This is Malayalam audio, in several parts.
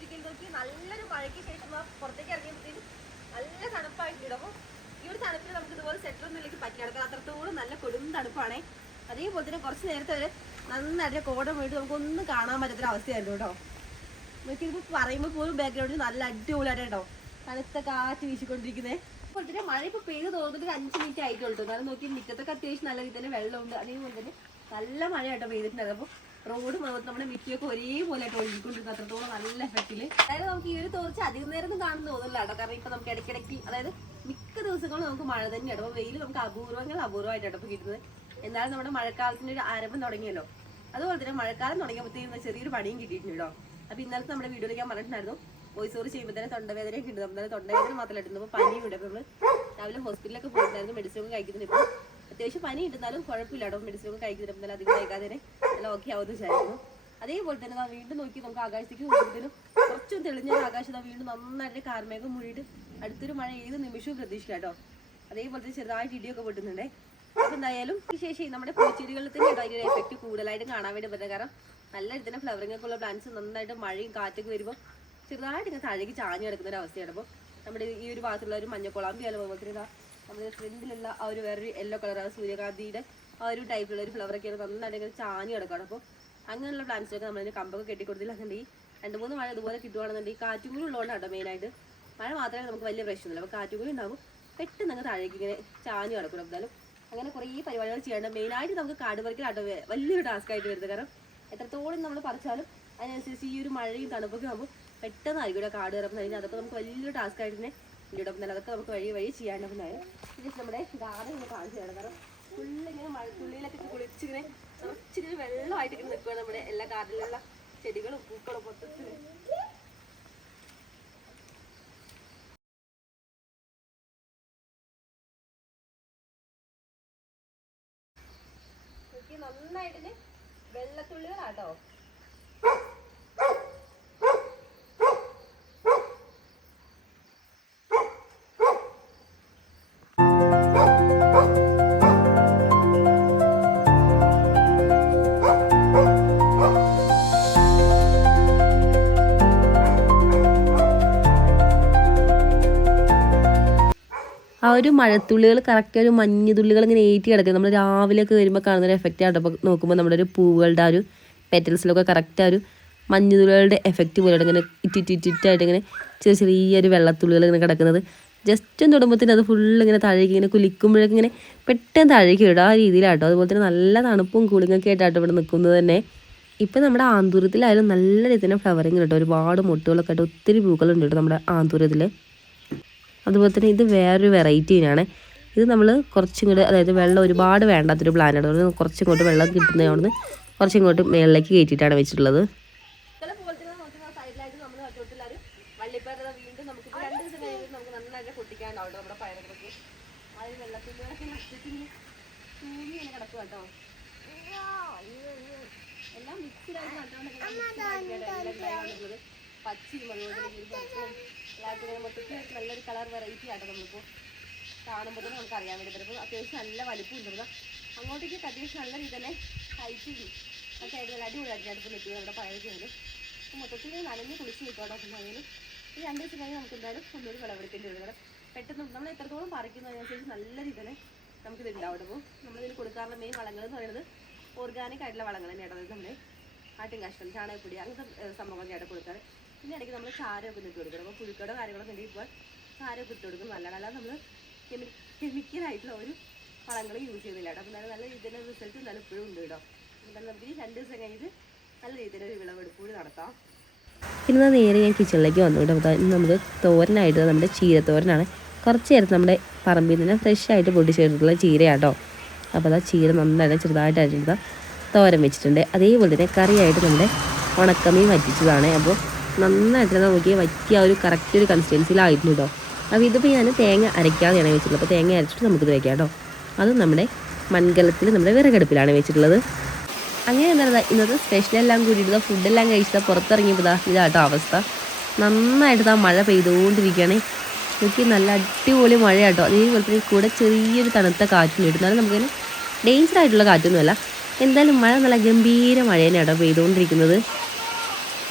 വീട്ടിൽ നോക്കി നല്ലൊരു മഴയ്ക്ക് ശേഷം പുറത്തേക്ക് ഇറങ്ങിയപ്പോഴത്തേക്കും നല്ല തണുപ്പായിട്ടുണ്ട്. അപ്പോൾ ഈ ഒരു തണുപ്പിൽ നമുക്ക് ഇതുപോലെ സെറ്ററൊന്നും ഇല്ലെങ്കിൽ പറ്റി കിടക്കാം. അത്രത്തോളം നല്ല കൊടും തണുപ്പാണേ. അതേപോലെ തന്നെ കുറച്ച് നേരത്തെ വരെ നന്നായിട്ട് കോടം പോയിട്ട് നമുക്കൊന്നും കാണാൻ പറ്റാത്തൊരു അവസ്ഥയായിരുന്നു കേട്ടോ. നമുക്കിത് പറയുമ്പോൾ പോലും ബാക്ക്ഗ്രൗണ്ടിൽ നല്ല അടിപൊളിയായിട്ട് കേട്ടോ തണുത്ത കാറ്റ് വീശിക്കൊണ്ടിരിക്കുന്നത്. അതുപോലെ തന്നെ മഴ ഇപ്പോൾ പെയ്ത് തോന്നിട്ട് 5 മിനിറ്റ് ആയിട്ടുള്ളൂ. കാരണം നോക്കി മുറ്റത്തൊക്കെ അത്യാവശ്യം നല്ല രീതിയിൽ തന്നെ വെള്ളമുണ്ട്. അതേപോലെ തന്നെ നല്ല മഴയായിട്ടോ പെയ്തിട്ടുണ്ടായിരുന്നു. അപ്പോൾ റോഡ് നമ്മുടെ മിറ്റിയൊക്കെ ഒരേപോലെ ആയിട്ട് ഒഴുകിക്കൊണ്ടിരുന്നത് അത്രത്തോളം നല്ല എഫക്റ്റിൽ. അതായത് നമുക്ക് ഈ ഒരു തോർച്ച അധികം നേരം ഒന്നും കാണുന്ന തോന്നില്ല കേട്ടോ. കാരണം ഇപ്പൊ നമുക്ക് ഇടയ്ക്കിടയ്ക്ക് അതായത് മിക്ക ദിവസങ്ങളും നമുക്ക് മഴ തന്നെയാണ്. അപ്പോൾ വെയിൽ നമുക്ക് അപൂർവമായിട്ടാണ് ഇപ്പോൾ കിട്ടുന്നത്. എന്നാലും നമ്മുടെ മഴക്കാലത്തിന്റെ ഒരു ആരംഭം തുടങ്ങിയല്ലോ. അതുപോലെ തന്നെ മഴക്കാലം തുടങ്ങിയപ്പോഴത്തേക്കും ചെറിയൊരു പണിയും കിട്ടിയിട്ടുണ്ട് കേട്ടോ. അപ്പോൾ ഇന്നലത്തെ നമ്മുടെ വീഡിയോയിൽ ഞാൻ പറഞ്ഞിട്ടുണ്ടായിരുന്നു വോയിസ് ഓവർ ചെയ്യുമ്പോൾ തന്നെ തൊണ്ടവേദനയൊക്കെ ഉണ്ട്. നമ്മൾ തൊണ്ടവേദന മാത്രമല്ല ഇടുന്നത്. അപ്പോൾ പനിയുണ്ട്. അപ്പോൾ നമ്മൾ രാവിലെ ഹോസ്പിറ്റലിലൊക്കെ പോയിട്ടുണ്ടായിരുന്നു. മെഡിസിൻ ഒക്കെ കഴിക്കുന്നുണ്ട്. ഇപ്പോൾ അത്യാവശ്യം പനി ഉണ്ടെന്നാലും കുഴപ്പമില്ല കേട്ടോ. മെഡിസിൻ ഒക്കെ കഴിക്കുന്നുണ്ട്. അധികം കഴിക്കാതെ നല്ല ഓക്കെ ആവുമെന്ന് വിചാരിക്കുന്നു. അതേപോലെ തന്നെ വീണ്ടും നോക്കി നമുക്ക് ആകാശത്തേക്ക് പോകുമ്പോഴത്തേനും കുറച്ചും തെളിഞ്ഞ ആകാശം വീണ്ടും നന്നായിട്ട് കാർമേഘം മൂടിയിട്ട് അടുത്തൊരു മഴ ഏത് നിമിഷവും പ്രതീക്ഷിക്കാം കേട്ടോ. അതേപോലെ തന്നെ ചെറുതായിട്ട് ഇടിയൊക്കെ പൊട്ടുന്നുണ്ടേ. അപ്പോൾ എന്തായാലും ശേഷം നമ്മുടെ പൂച്ചെടികളിൽ തന്നെ അതിൻ്റെ എഫക്റ്റ് കൂടുതലായിട്ട് കാണാൻ വേണ്ടി പറ്റുന്നത്. കാരണം നല്ല രീതിയിൽ ഫ്ലവറിംഗ് ഒക്കെ ഉള്ള പ്ലാന്റ്സ് നന്നായിട്ട് മഴയും കാറ്റൊക്കെ വരുമ്പോൾ ചെറുതായിട്ട് ഇങ്ങനെ താഴേക്ക് ചാഞ്ഞ് കിടക്കുന്ന ഒരു അവസ്ഥയാണ്. അപ്പോൾ നമ്മുടെ ഈ ഒരു ഭാഗത്തുള്ള ഒരു മഞ്ഞക്കുളാമ്പി അതുപോലെ നമ്മുടെ ഫ്രണ്ടിലുള്ള ആ ഒരു വേറൊരു യെല്ലോ കളർ സൂര്യകാന്തിയുടെ ആ ഒരു ടൈപ്പിലുള്ള ഒരു ഫ്ലവറൊക്കെയാണ് നന്നായിട്ട് ഇങ്ങനെ ചാഞ്ഞ് കിടക്കുകയാണ്. അപ്പോൾ അങ്ങനെയുള്ള പ്ലാന്റ്സൊക്കെ നമ്മളതിന് കമ്പൊക്കെ കെട്ടിക്കൊടുത്തില്ലാന്നുണ്ടെങ്കിൽ 2-3 മഴ ഇതുപോലെ കിട്ടുവാണെന്നുണ്ടെങ്കിൽ കാറ്റും കൂടി ഉള്ളതുകൊണ്ടാണ് കേട്ടോ മെയിനായിട്ട്. മഴ മാത്രമേ നമുക്ക് വലിയ പ്രശ്നമില്ല. അപ്പോൾ കാറ്റും കൂടി ഉണ്ടാകുമ്പോൾ പെട്ടെന്ന് അങ്ങ് താഴേക്ക് ഇങ്ങനെ ചാഞ്ഞ് കിടക്കണം. എന്തായാലും അങ്ങനെ കുറേ പരിപാടികൾ ചെയ്യേണ്ട. മെയിനായിട്ട് നമുക്ക് കാട് പറിക്കലാട്ടോ വലിയൊരു ടാസ്ക് ആയിട്ട് വരുന്നത്. കാരണം എത്രത്തോളം നമ്മൾ പറിച്ചാലും അതിനനുസരിച്ച് ഈ ഒരു മഴയും തണുപ്പൊക്കെ ആകുമ്പോൾ പെട്ടെന്നായിരിക്കും ഇവിടെ കാട് കയറുമ്പോൾ കഴിഞ്ഞാൽ അതൊക്കെ നമുക്ക് വലിയൊരു ടാസ്ക് ആയിട്ട് തന്നെ വീടൊപ്പം തന്നെ അതൊക്കെ നമുക്ക് വഴി ചെയ്യാണ്ടെന്നാലും ജസ്റ്റ് നമ്മുടെ ഗാർഡൻ ഇങ്ങനെ കാണിച്ചു തരാം. കാരണം ഫുള്ളിങ്ങനെ മഴത്തുള്ളിയിലൊക്കെ കുളിച്ചിങ്ങനെ കുറച്ചിങ്ങനെ വെള്ളമായിട്ട് ഇങ്ങനെ നിൽക്കുകയാണ് നമ്മുടെ എല്ലാ ഗാർഡനിലുള്ള ചെടികളും പൂക്കളും മൊത്തത്തിൽ. നന്നായിട്ട് വെള്ളത്തുള്ളികളാട്ടോ. ആ ഒരു മഴത്തുള്ളികൾ കറക്റ്റ് ഒരു മഞ്ഞുതുള്ളികൾ ഇങ്ങനെ ഏറ്റി കിടക്കുക. നമ്മൾ രാവിലെയൊക്കെ വരുമ്പോൾ കാണുന്നൊരു എഫക്റ്റ് ആട്ടോ. അപ്പോൾ നോക്കുമ്പോൾ നമ്മുടെ ഒരു പൂവുകളുടെ ആ ഒരു പെറ്റൽസിലൊക്കെ കറക്റ്റ് ആ ഒരു മഞ്ഞുതുള്ളികളുടെ എഫക്റ്റ് പോലെ ഇങ്ങനെ ഇറ്റിറ്റായിട്ട് ഇങ്ങനെ ചെറിയൊരു വെള്ളത്തുള്ളികൾ ഇങ്ങനെ കിടക്കുന്നത്. ജസ്റ്റ് ഒന്ന് തൊടുമ്പോഴത്തേന് അത് ഫുള്ള് ഇങ്ങനെ താഴേക്ക് ഇങ്ങനെ കുലിക്കുമ്പോഴേക്കും ഇങ്ങനെ പെട്ടെന്ന് താഴേക്ക് ഇടും. ആ രീതിയിലാട്ടോ. അതുപോലെ തന്നെ നല്ല തണുപ്പും കൂളിങ്ങൊക്കെ ആയിട്ടാട്ടോ ഇവിടെ നിൽക്കുന്നത് തന്നെ. ഇപ്പം നമ്മുടെ ആന്തൂരത്തിലായാലും നല്ല രീതിയിൽ തന്നെ ഫ്ലവറിങ് കേട്ടോ. ഒരുപാട് മുട്ടുകളൊക്കെ ആയിട്ട് ഒത്തിരി പൂക്കളുണ്ട് കേട്ടോ നമ്മുടെ ആന്തൂരത്തിൽ. അതുപോലെ തന്നെ ഇത് വേറൊരു വെറൈറ്റീനാണ്. ഇത് നമ്മൾ കുറച്ചിങ്ങോട്ട് അതായത് വെള്ളം ഒരുപാട് വേണ്ടാത്തൊരു പ്ലാനാണ്. അതുകൊണ്ട് കുറച്ചിങ്ങോട്ട് വെള്ളം കിട്ടുന്നതുകൊണ്ട് കുറച്ചിങ്ങോട്ട് മേളിലേക്ക് കയറ്റിയിട്ടാണ് വെച്ചിട്ടുള്ളത്. മൊത്തത്തിൽ നല്ലൊരു കളർ വെറൈറ്റി ആട്ടോ. നമ്മളിപ്പോൾ കാണുമ്പോൾ തന്നെ നമുക്ക് അറിയാൻ വേണ്ടി പറ്റും. അത്യാവശ്യം നല്ല വലിപ്പം ഉണ്ട്. അങ്ങോട്ടേക്ക് അത്യാവശ്യം നല്ല രീതിയിൽ തന്നെ ഹൈറ്റും ഒക്കെ ആയിട്ട് നല്ല അടിപൊളിയായിട്ട് അടുത്ത് നിൽക്കുന്നത് നമ്മുടെ പഴയൊക്കെയുണ്ട്. അപ്പോൾ മൊത്തത്തിൽ നനഞ്ഞ് കുളിച്ച് നിൽക്കട്ടോ. അപ്പം അതിന് ഈ 2 ദിവസം കഴിഞ്ഞ് നമുക്ക് എന്തായാലും ഒന്നൊരു വിളവെടുക്കേണ്ടി വരും. കാരണം പെട്ടെന്ന് നമ്മൾ എത്രത്തോളം പറിക്കുന്നതിനനുസരിച്ച് നല്ല രീതിയിൽ നമുക്കിത് ഉണ്ടാവും. അപ്പോൾ നമ്മളിതിന് കൊടുക്കാറുള്ള മെയിൻ വളങ്ങൾ എന്ന് പറയുന്നത് ഓർഗാനിക് ആയിട്ടുള്ള വളങ്ങൾ തന്നെയാണ്. അതായത് നമ്മുടെ ആട്ടിൻ കാഷ്ടം, ചാണകപ്പൊടി അങ്ങനത്തെ സംഭവങ്ങളൊക്കെയാണ് കൊടുക്കാറ്. പിന്നെ ഇടയ്ക്ക് നമ്മൾ ചാരമൊക്കെ ഇട്ട് കൊടുക്കണം. അപ്പോൾ പുഴുക്കടോ കാര്യങ്ങളൊക്കെ ഉണ്ടെങ്കിൽ ഇപ്പോൾ ചാരമൊക്കെ ഇട്ട് കൊടുക്കും നല്ലതാണ്. അല്ലാതെ നമ്മൾ കെമിക്കലായിട്ടുള്ള ഒരു വളങ്ങൾ യൂസ് ചെയ്യുന്നില്ല കേട്ടോ. അപ്പോൾ നല്ല രീതിയിൽ റിസൾട്ട് എന്തായാലും ഇപ്പോഴും ഉണ്ട് കേട്ടോ. എന്തായാലും നമുക്ക് ഈ 2 ദിവസം കഴിഞ്ഞിട്ട് നല്ല രീതിയിൽ ഒരു വിളവെടുപ്പ് കൂടി നടത്താം. പിന്നെ നേരെ ഞാൻ കിച്ചണിലേക്ക് വന്നു കേട്ടോ. അപ്പോൾ നമുക്ക് തോരനായിട്ട് നമ്മുടെ ചീരത്തോരനാണ്. കുറച്ച് നേരത്തെ നമ്മുടെ പറമ്പിൽ നിന്ന് ഫ്രഷ് ആയിട്ട് പൊട്ടിച്ചെടുത്തിട്ടുള്ള ചീരയാട്ടോ. അപ്പോൾ അതാ ചീര നന്നായിട്ട് ചെറുതായിട്ട് അരിഞ്ഞ തോരൻ വെച്ചിട്ടുണ്ട്. അതേപോലെ തന്നെ കറിയായിട്ട് നമ്മുടെ ഉണക്കമീൻ വറ്റിച്ചതാണ്. അപ്പോൾ നന്നായിട്ട് നോക്കിയാൽ വറ്റിയ ഒരു കറക്റ്റ് ഒരു കൺസിസ്റ്റൻസിയിലായിരുന്നു കേട്ടോ. അപ്പോൾ ഇതിപ്പോൾ ഞാൻ തേങ്ങ അരയ്ക്കാതെയാണ് വെച്ചിട്ടുള്ളത്. അപ്പോൾ തേങ്ങ അരച്ചിട്ട് നമുക്കിത് വയ്ക്കാം കേട്ടോ. അത് നമ്മുടെ മൺകലത്തിൽ നമ്മുടെ വിറകടുപ്പിലാണ് വെച്ചിട്ടുള്ളത്. അങ്ങനെ എന്താണ് ഇന്നത്തെ സ്പെഷ്യലെല്ലാം കൂടിയിട്ട് ഫുഡെല്ലാം കഴിച്ചത് പുറത്തിറങ്ങിയപ്പോൾ ഇതാട്ടോ അവസ്ഥ. നന്നായിട്ട് മഴ പെയ്തുകൊണ്ടിരിക്കുകയാണ്. നോക്കി നല്ല അടിപൊളി മഴയാട്ടോ. അതേപോലെ തന്നെ കൂടെ ചെറിയൊരു തണുത്ത കാറ്റും കിട്ടുന്നാലും നമുക്കതിന് ഡേഞ്ചർ ആയിട്ടുള്ള കാറ്റൊന്നുമല്ല. എന്തായാലും മഴ നല്ല ഗംഭീര മഴ തന്നെയാട്ടോ പെയ്തുകൊണ്ടിരിക്കുന്നത്.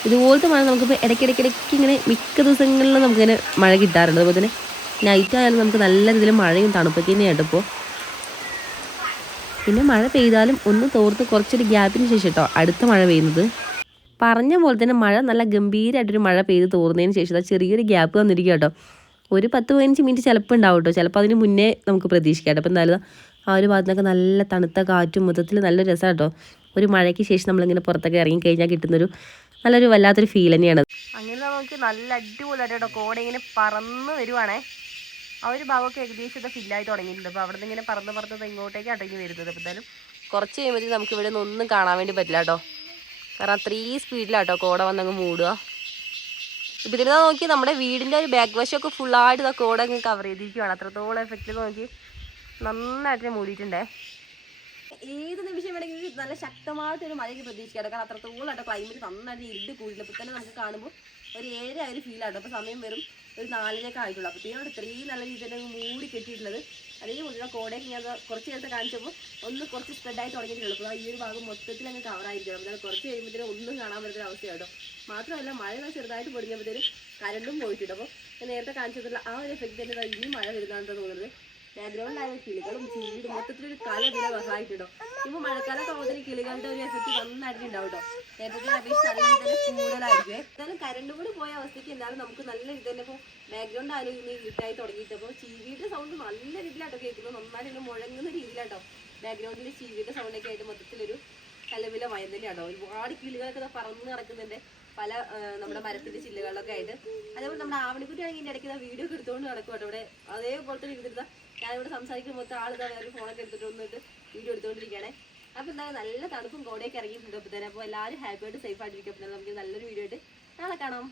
ഇതുപോലത്തെ മഴ നമുക്കിപ്പോൾ ഇടയ്ക്കിടയ്ക്ക് ഇങ്ങനെ മിക്ക ദിവസങ്ങളിലും നമുക്കിങ്ങനെ മഴ കിട്ടാറുണ്ട്. അതുപോലെ തന്നെ നൈറ്റ് ആയാലും നമുക്ക് നല്ല രീതിയിൽ മഴയും തണുപ്പൊക്കെ തന്നെയായിട്ട് ഇപ്പോൾ. പിന്നെ മഴ പെയ്താലും ഒന്ന് തോർത്ത് കുറച്ചൊരു ഗ്യാപ്പിന് ശേഷം കേട്ടോ അടുത്ത മഴ പെയ്യുന്നത്. പറഞ്ഞ പോലെ തന്നെ മഴ നല്ല ഗംഭീരമായിട്ടൊരു മഴ പെയ്ത് തോർന്നതിന് ശേഷം ചെറിയൊരു ഗ്യാപ്പ് വന്നിരിക്കുക കേട്ടോ. ഒരു 10-15 മിനിറ്റ് ചിലപ്പോൾ ഉണ്ടാവും കേട്ടോ, ചിലപ്പോൾ അതിന് മുന്നേ നമുക്ക് പ്രതീക്ഷിക്കാം കേട്ടോ. അപ്പോൾ എന്തായാലും ആ ഒരു ഭാഗത്തൊക്കെ നല്ല തണുത്ത കാറ്റും മൊത്തത്തിൽ നല്ല രസമാണ് കേട്ടോ. ഒരു മഴയ്ക്ക് ശേഷം നമ്മളിങ്ങനെ പുറത്തൊക്കെ ഇറങ്ങിക്കഴിഞ്ഞാൽ കിട്ടുന്നൊരു നല്ലൊരു വല്ലാത്തൊരു ഫീൽ തന്നെയാണ്. അങ്ങനെ നമുക്ക് നല്ല അടിപൊളിയായിട്ട് കേട്ടോ കോട ഇങ്ങനെ പറന്ന് വരുവാണേ. ആ ഒരു ഭാഗമൊക്കെ ഏകദേശം ഫില്ലായി തുടങ്ങിയിട്ടുണ്ട്. അപ്പോൾ അവിടെ നിന്ന് ഇങ്ങനെ പറന്ന് ഇങ്ങോട്ടേക്കാട്ടോ ഇനി വരുന്നത്. അപ്പോൾ എന്തായാലും കുറച്ച് കഴിയുമ്പോഴത്തേക്കും നമുക്ക് ഇവിടെ നിന്ന് ഒന്നും കാണാൻ വേണ്ടി പറ്റില്ല കേട്ടോ, കാരണം അത്രയും സ്പീഡിലാട്ടോ കോട വന്നങ്ങ് മൂടുക. ഇപ്പം ഇതിൽ നോക്കി നമ്മുടെ വീടിൻ്റെ ഒരു ബാക്ക് വശമൊക്കെ ഫുള്ളായിട്ട് കോട അങ്ങ് കവർ ചെയ്തിരിക്കുകയാണ്. അത്രത്തോളം എഫക്റ്റിൽ നോക്കി നന്നായിട്ട് മൂടിയിട്ടുണ്ടേ. ഏത് നിമിഷം വേണമെങ്കിൽ നല്ല ശക്തമായിട്ടൊരു മഴയ്ക്ക് പ്രതീക്ഷിക്കാം, കാരണം അത്രത്തോളം ക്ലൈമറ്റ് നന്നായിട്ട് ഇരുട്ട് കൂടിയില്ല. അപ്പോൾ തന്നെ നമുക്ക് കാണുമ്പോൾ ഒരു 7 ആയൊരു ഫീലാട്ടോ. അപ്പോൾ സമയം വെറും ഒരു 4 ആയിട്ടുള്ളൂ. അപ്പോൾ ഇതിനോട് ഇത്രയും നല്ല രീതിയിൽ മൂടി കെട്ടിയിട്ടുള്ളത്. അതേപോലെ കോടയൊക്കെ ഞാൻ കുറച്ച് നേരത്തെ കാണിച്ചപ്പോൾ ഒന്ന് കുറച്ച് സ്പ്രെഡായി തുടങ്ങിയിട്ടുള്ളൂ. അപ്പോൾ ഈ ഒരു ഭാഗം മൊത്തത്തിൽ അങ്ങ് കവറായിരിക്കണം. എന്നാൽ കുറച്ച് കഴിയുമ്പോഴത്തേനും ഒന്നും കാണാൻ പറ്റുന്ന അവസ്ഥയാട്ടോ. മാത്രമല്ല മഴ ചെറുതായിട്ട് പൊടിഞ്ഞപ്പോഴത്തേനും കരണ്ടും പോയിട്ടുണ്ട്. അപ്പോൾ ഞാൻ നേരത്തെ കാണിച്ചിട്ടുള്ള ആ ഒരു എഫക്റ്റ് തന്നെ ഇനി മഴ വരുന്നതാണെന്ന് തോന്നുന്നത്. ബാക്ക്ഗ്രൗണ്ടിലായ കിളികളും ചീടും മൊത്തത്തിലൊരു കല ഇതിനെ വഹായിട്ടുണ്ടോ. ഇപ്പോൾ മഴക്കാലം ആകുമ്പോൾ കിളികളുടെ ഒരു എഫക്റ്റ് നന്നായിട്ട് ഉണ്ടാവും കേട്ടോ. നേരത്തെ അപേക്ഷിച്ച് നല്ല രീതിയിൽ കൂടുതലായിരിക്കും. എന്തായാലും കരണ്ട് കൂടി പോയ അവസ്ഥയ്ക്ക് എന്തായാലും നമുക്ക് നല്ല രീതി തന്നെ ഇപ്പോൾ ബാക്ക്ഗ്രൗണ്ട് ആയാലും ഇനി ഇരുട്ടായി തുടങ്ങിയിട്ട് അപ്പോൾ ചീവിയുടെ സൗണ്ട് നല്ല രീതിയിലാട്ടോ കേൾക്കുന്നത്. നന്നായിട്ട് മുഴങ്ങുന്ന രീതിയിലാട്ടോ ബാക്ക്ഗ്രൗണ്ടിൽ ചീവിയുടെ സൗണ്ടൊക്കെ ആയിട്ട് മൊത്തത്തിലൊരു കലവില മയം തന്നെയാണോ. ഒരുപാട് കിളികളൊക്കെ പറന്ന് നടക്കുന്നുണ്ട് പല നമ്മുടെ മരത്തിന്റെ ചില്ലുകളിലൊക്കെ ആയിട്ട്. അതേപോലെ നമ്മുടെ ആവണിക്കുട്ടിയാണെങ്കിൽ ഇതിൻ്റെ ഇടയ്ക്ക് വീഡിയോ ഒക്കെ എടുത്തുകൊണ്ട് നടക്കും കേട്ടോ. ഇവിടെ അതേപോലത്തെ ഇരുന്നിരുന്ന ഞാനിവിടെ സംസാരിക്കുമ്പോൾ മൊത്തം ആളിതാ വേറെ ഫോണൊക്കെ എടുത്തിട്ട് വന്നിട്ട് വീഡിയോ എടുത്തുകൊണ്ടിരിക്കുകയാണേ. അപ്പോൾ എന്തായാലും നല്ല തണുപ്പും കോടയൊക്കെ ഇറങ്ങിയിട്ടുണ്ട്. അപ്പോൾ തന്നെ അപ്പോൾ എല്ലാവരും ഹാപ്പി ആയിട്ട് സേഫ് ആയിട്ടിരിക്കും. അപ്പോൾ നമുക്ക് നല്ലൊരു വീഡിയോ ആയിട്ട് നാളെ കാണാം.